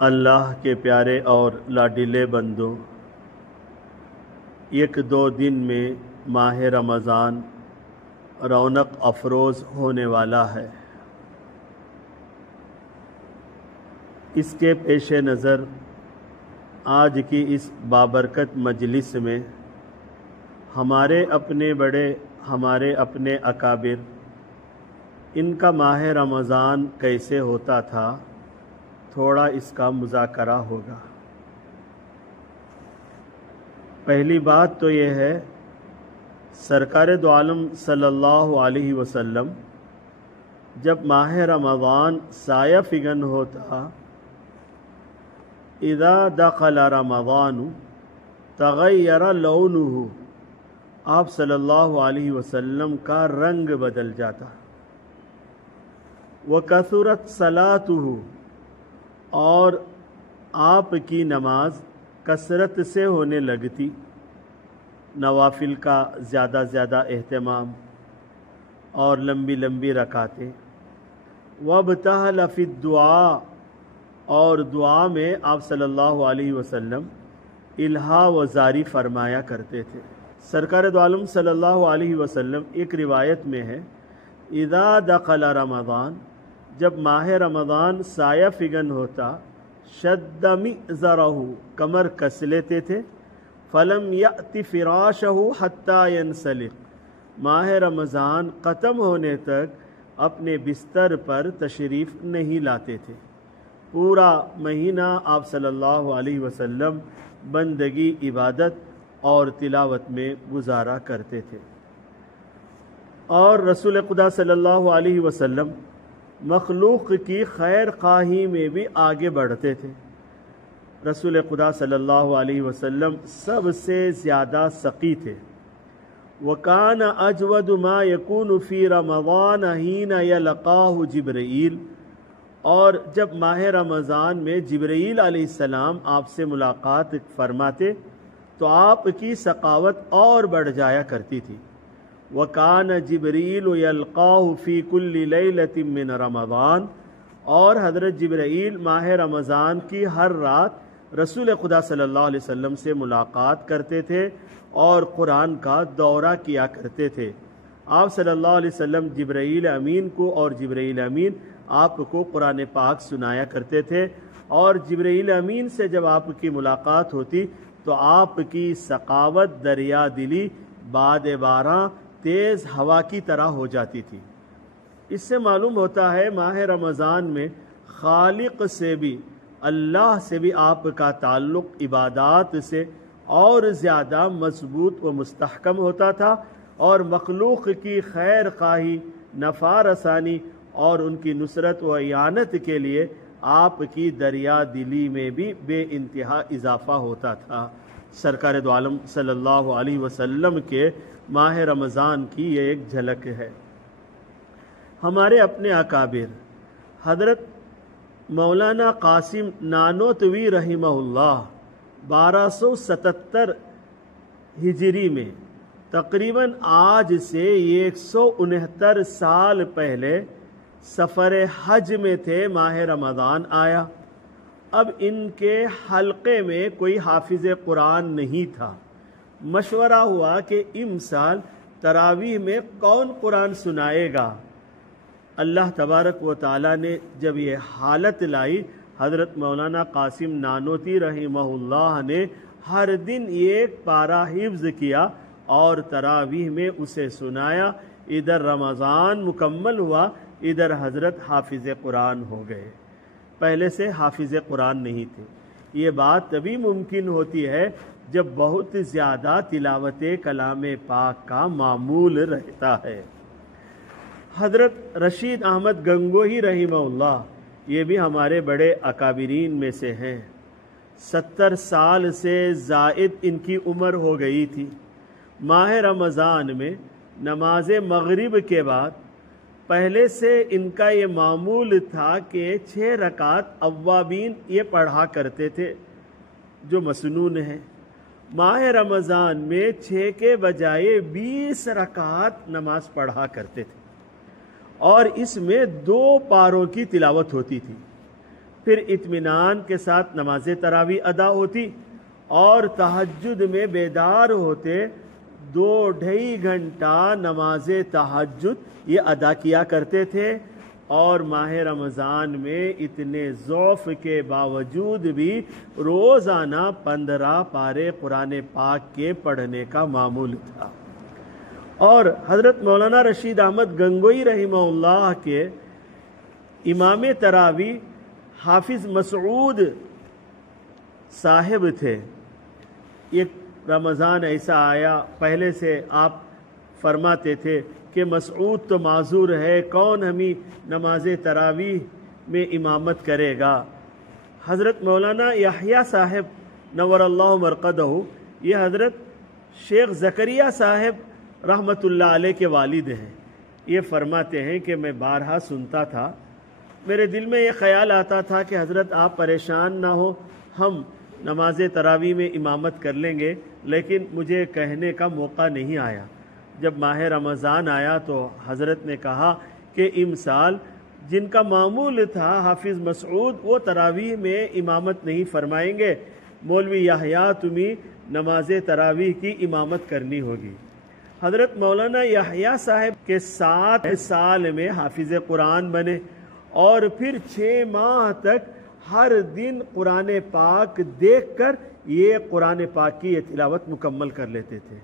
اللہ کے پیارے اور لاڈلے بندوں، ایک دو دن میں ماہ رمضان رونق افروز ہونے والا ہے۔ اس کے پیش نظر آج کی اس بابرکت مجلس میں ہمارے اپنے بڑے، ہمارے اپنے اکابر، ان کا ماہ رمضان کیسے ہوتا تھا، تھوڑا اس کا مذاکرہ ہوگا۔ پہلی بات تو یہ ہے، سرکار دو عالم صلی اللہ علیہ وسلم جب ماہ رمضان سایہ فگن ہوتا، اذا دخل رمضان تغیر لونہ، آپ صلی اللہ علیہ وسلم کا رنگ بدل جاتا، وکثرت صلاتہ، اور آپ کی نماز کثرت سے ہونے لگتی، نوافل کا زیادہ اہتمام اور لمبی لمبی رکعتیں، وابتہل فی الدعاء، اور دعا میں آپ صلی اللہ علیہ وسلم الہا و زاری فرمایا کرتے تھے۔ سرکار دو عالم صلی اللہ علیہ وسلم ایک روایت میں ہے، اذا دخل رمضان، جب ماہ رمضان سایہ فگن ہوتا، شد مئزرہ، کمر کس لیتے تھے، فلم یأت فراشہ حتی ینسلق، ماہ رمضان ختم ہونے تک اپنے بستر پر تشریف نہیں لاتے تھے۔ پورا مہینہ آپ صلی اللہ علیہ وسلم بندگی، عبادت اور تلاوت میں گزارا کرتے تھے، اور رسول خدا صلی اللہ علیہ وسلم مخلوق کی خیر خواہی میں بھی آگے بڑھتے تھے۔ رسول خدا صلی اللہ علیہ وسلم سب سے زیادہ سقی تھے۔ وَكَانَ أَجْوَدُ مَا يَكُونُ فِي رَمَضَانَ حِينَ يَلْقَاهُ جِبْرِيلُ، اور جب ماہ رمضان میں جبرائیل علیہ السلام آپ سے ملاقات فرماتے تو آپ کی سخاوت اور بڑھ جایا کرتی تھی۔ وَكَانَ جِبْرِيلُ يَلْقَاهُ فِي كُلِّ لَيْلَةٍ مِّن رَمَضَان، اور حضرت جبرائیل ماہ رمضان کی ہر رات رسول خدا صلی اللہ علیہ وسلم سے ملاقات کرتے تھے اور قرآن کا دورہ کیا کرتے تھے۔ آپ صلی اللہ علیہ وسلم جبرائیل امین کو اور جبرائیل امین آپ کو قرآن پاک سنایا کرتے تھے، اور جبرائیل امین سے جب آپ کی ملاقات ہوتی تو آپ کی سخاوت، دریا دلی باد باراں تیز ہوا کی طرح ہو جاتی تھی۔ اس سے معلوم ہوتا ہے ماہ رمضان میں خالق سے بھی، اللہ سے بھی آپ کا تعلق عبادات سے اور زیادہ مضبوط و مستحکم ہوتا تھا، اور مخلوق کی خیر خواہی، نفع رسانی اور ان کی نصرت و اعانت کے لیے آپ کی دریا دلی میں بھی بے انتہا اضافہ ہوتا تھا۔ سرکار دو عالم صلی اللہ علیہ وسلم کے ماہ رمضان کی یہ ایک جھلک ہے۔ ہمارے اپنے اکابر حضرت مولانا قاسم نانوتوی رحمہ اللہ 1277 ہجری میں، تقریباً آج سے 169 سال پہلے سفر حج میں تھے، ماہ رمضان آیا۔ اب ان کے حلقے میں کوئی حافظ قرآن نہیں تھا۔ مشورہ ہوا کہ امسال تراویح میں کون قرآن سنائے گا۔ اللہ تبارک و تعالیٰ نے جب یہ حالت لائی، حضرت مولانا قاسم نانوتی رحمہ اللہ نے ہر دن ایک پارہ حفظ کیا اور تراویح میں اسے سنایا۔ ادھر رمضان مکمل ہوا، ادھر حضرت حافظ قرآن ہو گئے۔ پہلے سے حافظ قرآن نہیں تھے۔ یہ بات تبھی ممکن ہوتی ہے جب بہت زیادہ تلاوت کلام پاک کا معمول رہتا ہے۔ حضرت رشید احمد گنگوہی رحمہ اللہ، یہ بھی ہمارے بڑے اکابرین میں سے ہیں۔ 70 سال سے زائد ان کی عمر ہو گئی تھی۔ ماہ رمضان میں نماز مغرب کے بعد پہلے سے ان کا یہ معمول تھا کہ 6 رکعت اوابین یہ پڑھا کرتے تھے، جو مسنون ہے۔ ماہ رمضان میں 6 کے بجائے 20 رکعت نماز پڑھا کرتے تھے، اور اس میں 2 پاروں کی تلاوت ہوتی تھی۔ پھر اطمینان کے ساتھ نماز تراویح ادا ہوتی اور تہجد میں بیدار ہوتے 2-2.5 گھنٹہ نماز تہجد یہ ادا کیا کرتے تھے، اور ماہ رمضان میں اتنے ضعف کے باوجود بھی روزانہ 15 پارے قرآن پاک کے پڑھنے کا معمول تھا۔ اور حضرت مولانا رشید احمد گنگوئی رحمہ اللہ کے امام تراویح حافظ مسعود صاحب تھے۔ ایک رمضان ایسا آیا، پہلے سے آپ فرماتے تھے کہ مسعود تو معذور ہے، کون ہمیں نماز تراویح میں امامت کرے گا۔ حضرت مولانا یحییٰ صاحب نور اللہ مرقدہ، یہ حضرت شیخ زکریا صاحب رحمۃ اللہ علیہ کے والد ہیں، یہ فرماتے ہیں کہ میں بارہا سنتا تھا، میرے دل میں یہ خیال آتا تھا کہ حضرت آپ پریشان نہ ہو، ہم نماز تراویح میں امامت کر لیں گے، لیکن مجھے کہنے کا موقع نہیں آیا۔ جب ماہ رمضان آیا تو حضرت نے کہا کہ امسال جن کا معمول تھا حافظ مسعود، وہ تراویح میں امامت نہیں فرمائیں گے، مولوی یحییٰ تمہیں نماز تراویح کی امامت کرنی ہوگی۔ حضرت مولانا یحییٰ صاحب کے 7 سال میں حافظ قرآن بنے، اور پھر 6 ماہ تک ہر دن قرآن پاک دیکھ کر یہ قرآن پاک کی تلاوت مکمل کر لیتے تھے۔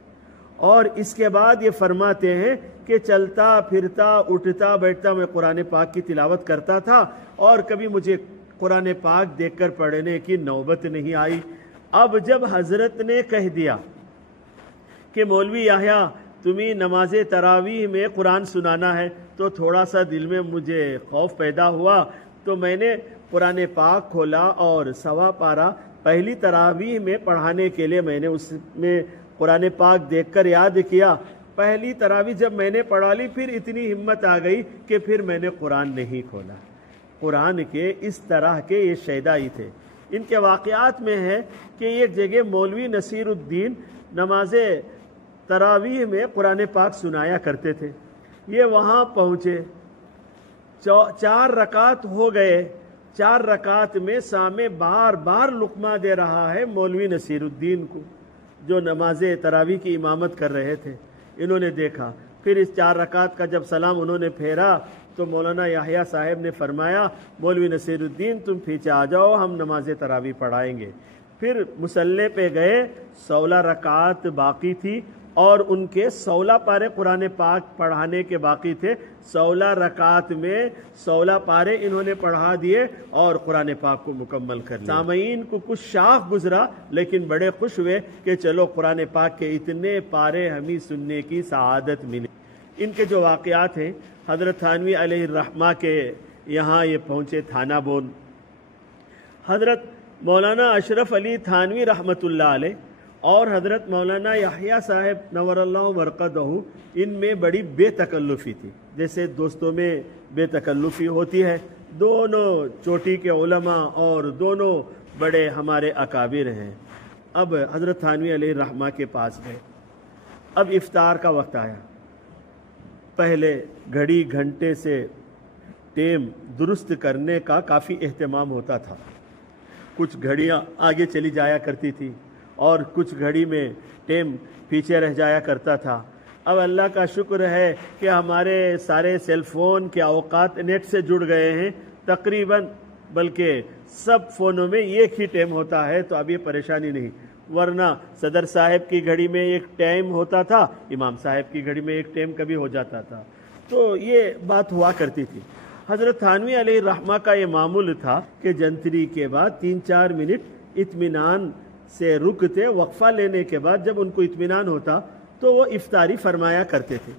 اور اس کے بعد یہ فرماتے ہیں کہ چلتا پھرتا اٹھتا بیٹھتا میں قرآن پاک کی تلاوت کرتا تھا، اور کبھی مجھے قرآن پاک دیکھ کر پڑھنے کی نوبت نہیں آئی۔ اب جب حضرت نے کہہ دیا کہ مولوی یحییٰ تمہیں نماز تراویح میں قرآن سنانا ہے، تو تھوڑا سا دل میں مجھے خوف پیدا ہوا، تو میں نے قرآن پاک کھولا اور 1.25 پارہ پہلی تراویح میں پڑھانے کے لیے میں نے اس میں قرآن پاک دیکھ کر یاد کیا۔ پہلی تراویح جب میں نے پڑھا لی، پھر اتنی ہمت آ گئی کہ پھر میں نے قرآن نہیں کھولا۔ قرآن کے اس طرح کے یہ شیدائی تھے۔ ان کے واقعات میں ہے کہ ایک جگہ مولوی نصیر الدین نماز تراویح میں قرآن پاک سنایا کرتے تھے۔ یہ وہاں پہنچے، 4 رکعت ہو گئے، 4 رکعت میں سامع بار بار لقمہ دے رہا ہے مولوی نصیر الدین کو، جو نماز تراویح کی امامت کر رہے تھے۔ انہوں نے دیکھا، پھر اس 4 رکعت کا جب سلام انہوں نے پھیرا تو مولانا یحییٰ صاحب نے فرمایا مولوی نصیر الدین تم پیچھے آ جاؤ، ہم نماز تراویح پڑھائیں گے۔ پھر مصلی پہ گئے، 16 رکعت باقی تھی، اور ان کے 16 پارے قرآن پاک پڑھانے کے باقی تھے۔ 16 رکعت میں 16 پارے انہوں نے پڑھا دیے اور قرآن پاک کو مکمل کر لیا۔ سامعین کو کچھ شاخ گزرا، لیکن بڑے خوش ہوئے کہ چلو قرآن پاک کے اتنے پارے ہمیں سننے کی سعادت ملی۔ ان کے جو واقعات ہیں، حضرت تھانوی علیہ الرحمہ کے یہاں یہ پہنچے تھانہ بون۔ حضرت مولانا اشرف علی تھانوی رحمۃ اللہ علیہ اور حضرت مولانا یحییٰ صاحب نور اللہ مرقدہ، ان میں بڑی بے تکلفی تھی، جیسے دوستوں میں بے تکلفی ہوتی ہے۔ دونوں چوٹی کے علماء اور دونوں بڑے ہمارے اکابر ہیں۔ اب حضرت تھانوی علیہ الرحمہ کے پاس گئے، اب افطار کا وقت آیا۔ پہلے گھڑی گھنٹے سے ٹیم درست کرنے کا کافی اہتمام ہوتا تھا، کچھ گھڑیاں آگے چلی جایا کرتی تھی اور کچھ گھڑی میں ٹیم پیچھے رہ جایا کرتا تھا۔ اب اللہ کا شکر ہے کہ ہمارے سارے سیل فون کے اوقات نیٹ سے جڑ گئے ہیں تقریباً، بلکہ سب فونوں میں ایک ہی ٹائم ہوتا ہے، تو اب یہ پریشانی نہیں۔ ورنہ صدر صاحب کی گھڑی میں ایک ٹائم ہوتا تھا، امام صاحب کی گھڑی میں ایک ٹائم کبھی ہو جاتا تھا، تو یہ بات ہوا کرتی تھی۔ حضرت تھانوی علیہ الرحمہ کا یہ معمول تھا کہ جنتری کے بعد 3-4 منٹ اطمینان سے رکتے، وقفہ لینے کے بعد جب ان کو اطمینان ہوتا تو وہ افطاری فرمایا کرتے تھے۔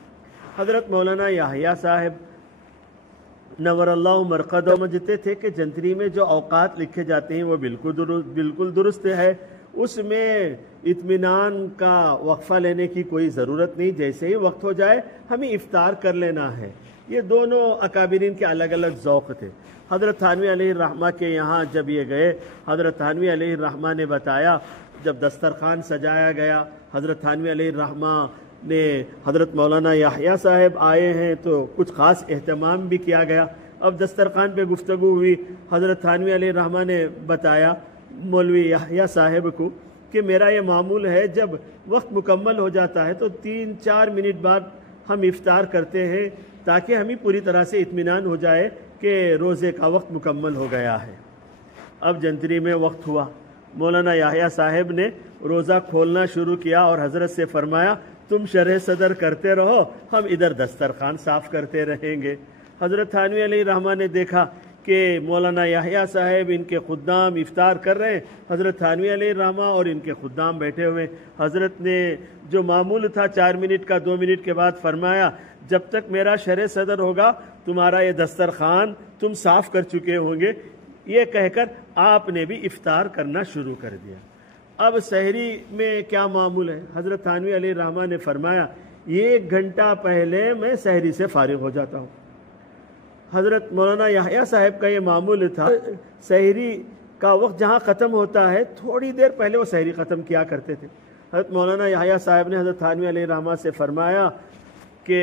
حضرت مولانا یحییٰ صاحب نور اللہ مرقدہ سمجھتے تھے کہ جنتری میں جو اوقات لکھے جاتے ہیں وہ بالکل درست ہے، اس میں اطمینان کا وقفہ لینے کی کوئی ضرورت نہیں، جیسے ہی وقت ہو جائے ہمیں افطار کر لینا ہے۔ یہ دونوں اکابرین کے الگ الگ ذوق تھے۔ حضرت تھانوی علیہ الرحمہ کے یہاں جب یہ گئے، حضرت تھانوی علیہ الرحمہ نے بتایا، جب دسترخوان سجایا گیا، حضرت تھانوی علیہ الرحمہ نے حضرت مولانا یحییٰ صاحب آئے ہیں تو کچھ خاص اہتمام بھی کیا گیا۔ اب دسترخوان پہ گفتگو ہوئی. حضرت تھانوی علیہ الرحمہ نے بتایا مولوی یحییٰ صاحب کو کہ میرا یہ معمول ہے جب وقت مکمل ہو جاتا ہے تو 3-4 منٹ بعد ہم افطار کرتے ہیں تاکہ ہمیں پوری طرح سے اطمینان ہو جائے کہ روزے کا وقت مکمل ہو گیا ہے. اب جنتری میں وقت ہوا. مولانا یحییٰ صاحب نے روزہ کھولنا شروع کیا اور حضرت سے فرمایا تم شرح صدر کرتے رہو، ہم ادھر دسترخوان صاف کرتے رہیں گے. حضرت تھانوی علیہ الرحمہ نے دیکھا کہ مولانا یحییٰ صاحب ان کے خدام افطار کر رہے ہیں، حضرت تھانوی علیہ الرحمہ اور ان کے خدام بیٹھے ہوئے. حضرت نے جو معمول تھا 4 منٹ کا 2 منٹ کے بعد فرمایا جب تک میرا شرح صدر ہوگا تمہارا یہ دسترخوان تم صاف کر چکے ہوں گے. یہ کہہ کر آپ نے بھی افطار کرنا شروع کر دیا. اب سحری میں کیا معمول ہے؟ حضرت تھانوی علیہ الرحمہ نے فرمایا 1 گھنٹہ پہلے میں سحری سے فارغ ہو جاتا ہوں. حضرت مولانا یحییٰ صاحب کا یہ معمول تھا، سحری کا وقت جہاں ختم ہوتا ہے تھوڑی دیر پہلے وہ سحری ختم کیا کرتے تھے. حضرت مولانا یحییٰ صاحب نے حضرت تھانوی علیہ الرحمہ سے فرمایا کہ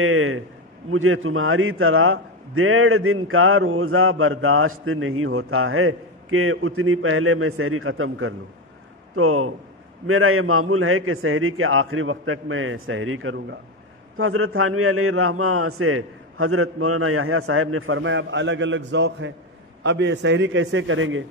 مجھے تمہاری طرح 1.5 دن کا روزہ برداشت نہیں ہوتا ہے کہ اتنی پہلے میں سحری ختم کر لوں، تو میرا یہ معمول ہے کہ سحری کے آخری وقت تک میں سحری کروں گا. تو حضرت تھانوی علیہ الرحمہ سے حضرت مولانا یحییٰ صاحب نے فرمایا اب الگ الگ ذوق ہے، اب یہ سحری کیسے کریں گے؟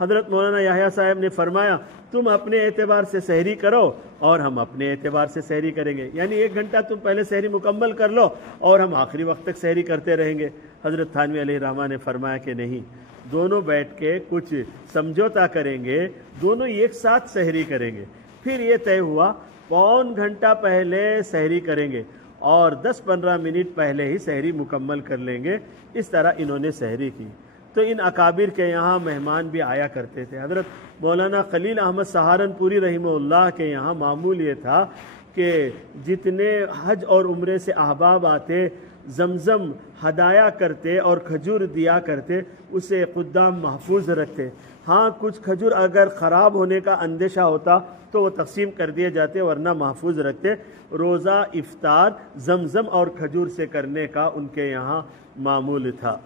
حضرت مولانا یحییٰ صاحب نے فرمایا تم اپنے اعتبار سے سحری کرو اور ہم اپنے اعتبار سے سحری کریں گے، یعنی 1 گھنٹہ تم پہلے سحری مکمل کر لو اور ہم آخری وقت تک سحری کرتے رہیں گے. حضرت تھانوی علیہ الرحمہ نے فرمایا کہ نہیں، دونوں بیٹھ کے کچھ سمجھوتا کریں گے، دونوں ایک ساتھ سحری کریں گے. پھر یہ طے ہوا 1.25 گھنٹہ پہلے سحری کریں گے اور 10-15 منٹ پہلے ہی سحری مکمل کر لیں گے. اس طرح انہوں نے سحری کی. تو ان اکابر کے یہاں مہمان بھی آیا کرتے تھے. حضرت مولانا خلیل احمد سہارنپوری رحمہ اللہ کے یہاں معمول یہ تھا کہ جتنے حج اور عمرے سے احباب آتے زمزم ہدایہ کرتے اور کھجور دیا کرتے، اسے خدام محفوظ رکھتے. ہاں کچھ کھجور اگر خراب ہونے کا اندیشہ ہوتا تو وہ تقسیم کر دیے جاتے ورنہ محفوظ رکھتے. روزہ افطار زمزم اور کھجور سے کرنے کا ان کے یہاں معمول تھا.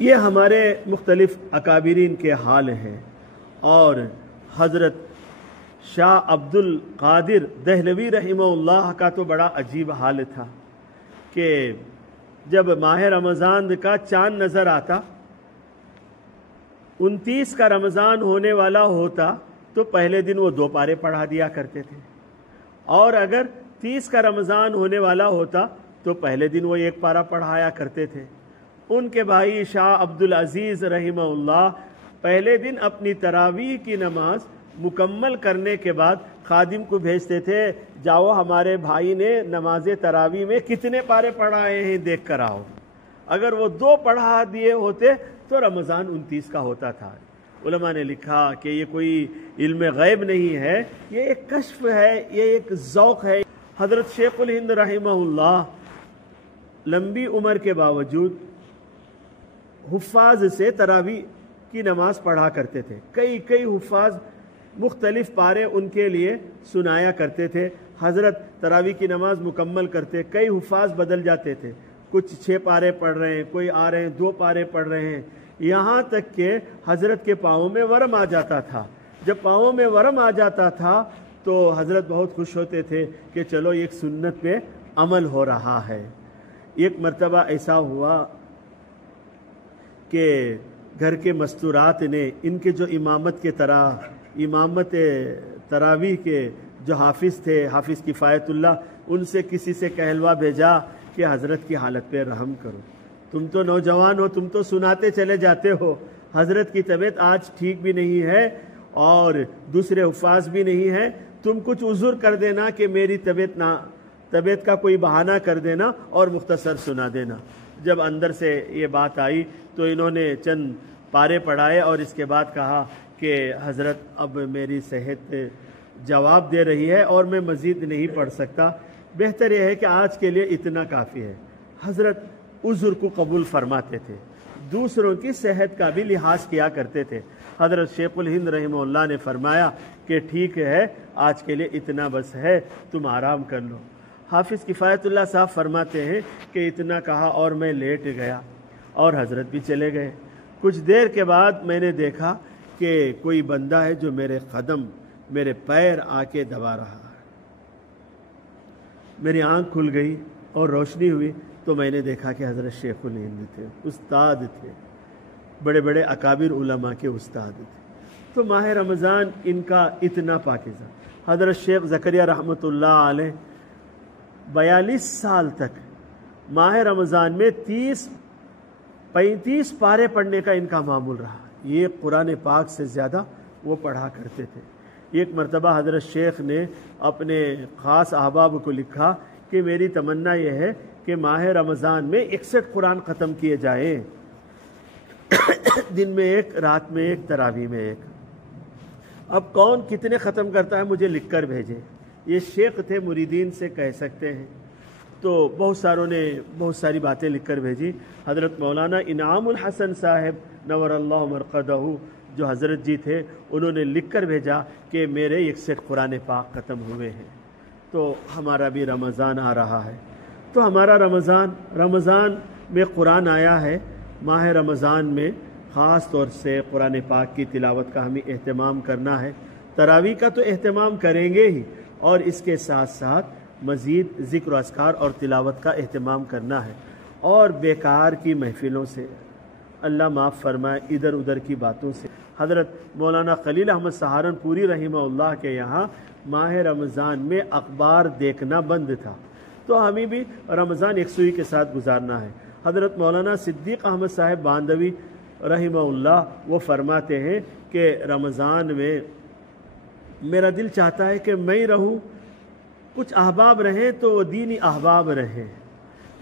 یہ ہمارے مختلف اکابرین کے حال ہیں. اور حضرت شاہ عبد القادر دہلوی رحمہ اللہ کا تو بڑا عجیب حال تھا کہ جب ماہ رمضان کا چاند نظر آتا، 29 کا رمضان ہونے والا ہوتا تو پہلے دن وہ 2 پارے پڑھا دیا کرتے تھے، اور اگر 30 کا رمضان ہونے والا ہوتا تو پہلے دن وہ 1 پارہ پڑھایا کرتے تھے. ان کے بھائی شاہ عبد العزیز رحمہ اللہ پہلے دن اپنی تراویح کی نماز مکمل کرنے کے بعد خادم کو بھیجتے تھے جاؤ ہمارے بھائی نے نماز تراویح میں کتنے پارے پڑھائے ہیں دیکھ کر آؤ. اگر وہ 2 پڑھا دیے ہوتے تو رمضان 29 کا ہوتا تھا. علماء نے لکھا کہ یہ کوئی علم غیب نہیں ہے، یہ ایک کشف ہے، یہ ایک ذوق ہے. حضرت شیخ الہند رحمہ اللہ لمبی عمر کے باوجود حفاظ سے تراویح کی نماز پڑھا کرتے تھے. کئی حفاظ مختلف پارے ان کے لیے سنایا کرتے تھے. حضرت تراویح کی نماز مکمل کرتے، کئی حفاظ بدل جاتے تھے، کچھ 6 پارے پڑھ رہے ہیں، کوئی آ رہے ہیں 2 پارے پڑھ رہے ہیں، یہاں تک کہ حضرت کے پاؤں میں ورم آ جاتا تھا. جب پاؤں میں ورم آ جاتا تھا تو حضرت بہت خوش ہوتے تھے کہ چلو ایک سنت پہ عمل ہو رہا ہے. ایک مرتبہ ایسا ہوا کہ گھر کے مستورات نے ان کے جو امامت تراویح کے جو حافظ تھے، حافظ کفایت اللہ، ان سے کسی سے کہلوا بھیجا کہ حضرت کی حالت پہ رحم کرو، تم تو نوجوان ہو، تم تو سناتے چلے جاتے ہو، حضرت کی طبیعت آج ٹھیک بھی نہیں ہے اور دوسرے حفاظ بھی نہیں ہیں، تم کچھ عذر کر دینا کہ میری طبیعت کا کوئی بہانہ کر دینا اور مختصر سنا دینا. جب اندر سے یہ بات آئی تو انہوں نے چند پارے پڑھائے اور اس کے بعد کہا کہ حضرت اب میری صحت جواب دے رہی ہے اور میں مزید نہیں پڑھ سکتا، بہتر یہ ہے کہ آج کے لیے اتنا کافی ہے. حضرت عذر کو قبول فرماتے تھے، دوسروں کی صحت کا بھی لحاظ کیا کرتے تھے. حضرت شیخ الہند رحمہ اللہ نے فرمایا کہ ٹھیک ہے آج کے لیے اتنا بس ہے، تم آرام کر لو. حافظ کفایت اللہ صاحب فرماتے ہیں کہ اتنا کہا اور میں لیٹ گیا. اور حضرت بھی چلے گئے۔ کچھ دیر کے بعد میں نے دیکھا کہ کوئی بندہ ہے جو میرے قدم، میرے پیر آ کے دبا رہا ہے۔ میری آنکھ کھل گئی اور روشنی ہوئی تو میں نے دیکھا کہ حضرت شیخ الہند تھے، استاد تھے، بڑے بڑے اکابر علماء کے استاد تھے۔ تو ماہ رمضان ان کا اتنا پاکیزہ۔ حضرت شیخ زکریا رحمۃ اللہ علیہ 42 سال تک ماہ رمضان میں 35 پارے پڑھنے کا ان کا معمول رہا۔ یہ قرآن پاک سے زیادہ وہ پڑھا کرتے تھے۔ ایک مرتبہ حضرت شیخ نے اپنے خاص احباب کو لکھا کہ میری تمنا یہ ہے کہ ماہ رمضان میں 61 قرآن ختم کیے جائیں، دن میں ایک، رات میں ایک، تراویح میں ایک۔ اب کون کتنے ختم کرتا ہے مجھے لکھ کر بھیجے۔ یہ شیخ تھے، مریدین سے کہہ سکتے ہیں۔ تو بہت ساروں نے بہت ساری باتیں لکھ کر بھیجی۔ حضرت مولانا انعام الحسن صاحب نور اللہ مرقدہ جو حضرت جی تھے، انہوں نے لکھ کر بھیجا کہ میرے 61 قرآن پاک ختم ہوئے ہیں۔ تو ہمارا بھی رمضان آ رہا ہے، تو ہمارا رمضان میں قرآن آیا ہے۔ ماہ رمضان میں خاص طور سے قرآن پاک کی تلاوت کا ہمیں اہتمام کرنا ہے۔ تراویح کا تو اہتمام کریں گے ہی، اور اس کے ساتھ ساتھ مزید ذکر و اذکار اور تلاوت کا اہتمام کرنا ہے، اور بیکار کی محفلوں سے اللہ معاف فرمائے، ادھر ادھر کی باتوں سے۔ حضرت مولانا خلیل احمد سہارنپوری رحمہ اللہ کے یہاں ماہ رمضان میں اخبار دیکھنا بند تھا، تو ہمیں بھی رمضان یکسوئی کے ساتھ گزارنا ہے۔ حضرت مولانا صدیق احمد صاحب باندوی رحمہ اللہ وہ فرماتے ہیں کہ رمضان میں میرا دل چاہتا ہے کہ میں رہوں، کچھ احباب رہیں تو دینی احباب رہیں،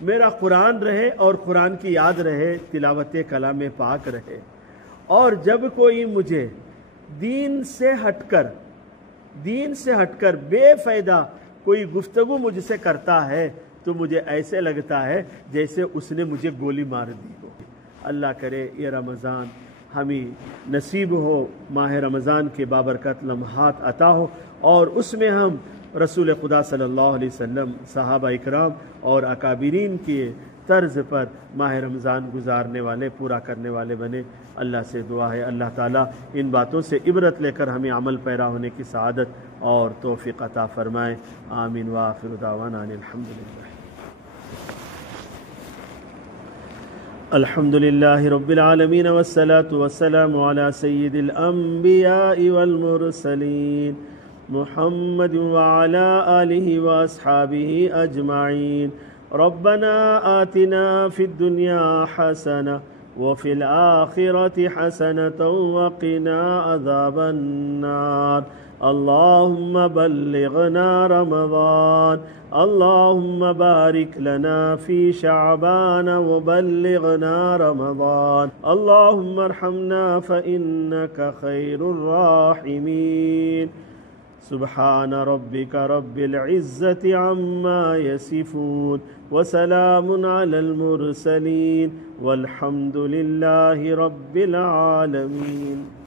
میرا قرآن رہے اور قرآن کی یاد رہے، تلاوت کلام پاک رہے، اور جب کوئی مجھے دین سے ہٹ کر بے فائدہ کوئی گفتگو مجھ سے کرتا ہے تو مجھے ایسے لگتا ہے جیسے اس نے مجھے گولی مار دی ہو۔ اللہ کرے یہ رمضان ہمیں نصیب ہو، ماہ رمضان کے بابرکت لمحات عطا ہو، اور اس میں ہم رسول خدا صلی اللہ علیہ وسلم، صحابہ اکرام اور اکابرین کے طرز پر ماہ رمضان گزارنے والے، پورا کرنے والے بنے۔ اللہ سے دعا ہے اللہ تعالیٰ ان باتوں سے عبرت لے کر ہمیں عمل پیرا ہونے کی سعادت اور توفیق عطا فرمائے۔ آمین وآخر دعوانا ان الحمدللہ۔ الحمد للہ رب العالمین والصلاة والسلام علی سید الانبیاء والمرسلین محمد وعلى آلہ واصحابہ اجمعین۔ ربنا آتنا فی الدنیا حسنہ وفي الآخرة حسنة وقنا عذاب النار۔ اللهم بلغنا رمضان، اللهم بارك لنا في شعبان وبلغنا رمضان، اللهم ارحمنا فإنك خير الراحمين۔ سبحان ربك رب العزة عما يصفون وسلام على المرسلين والحمد لله رب العالمين۔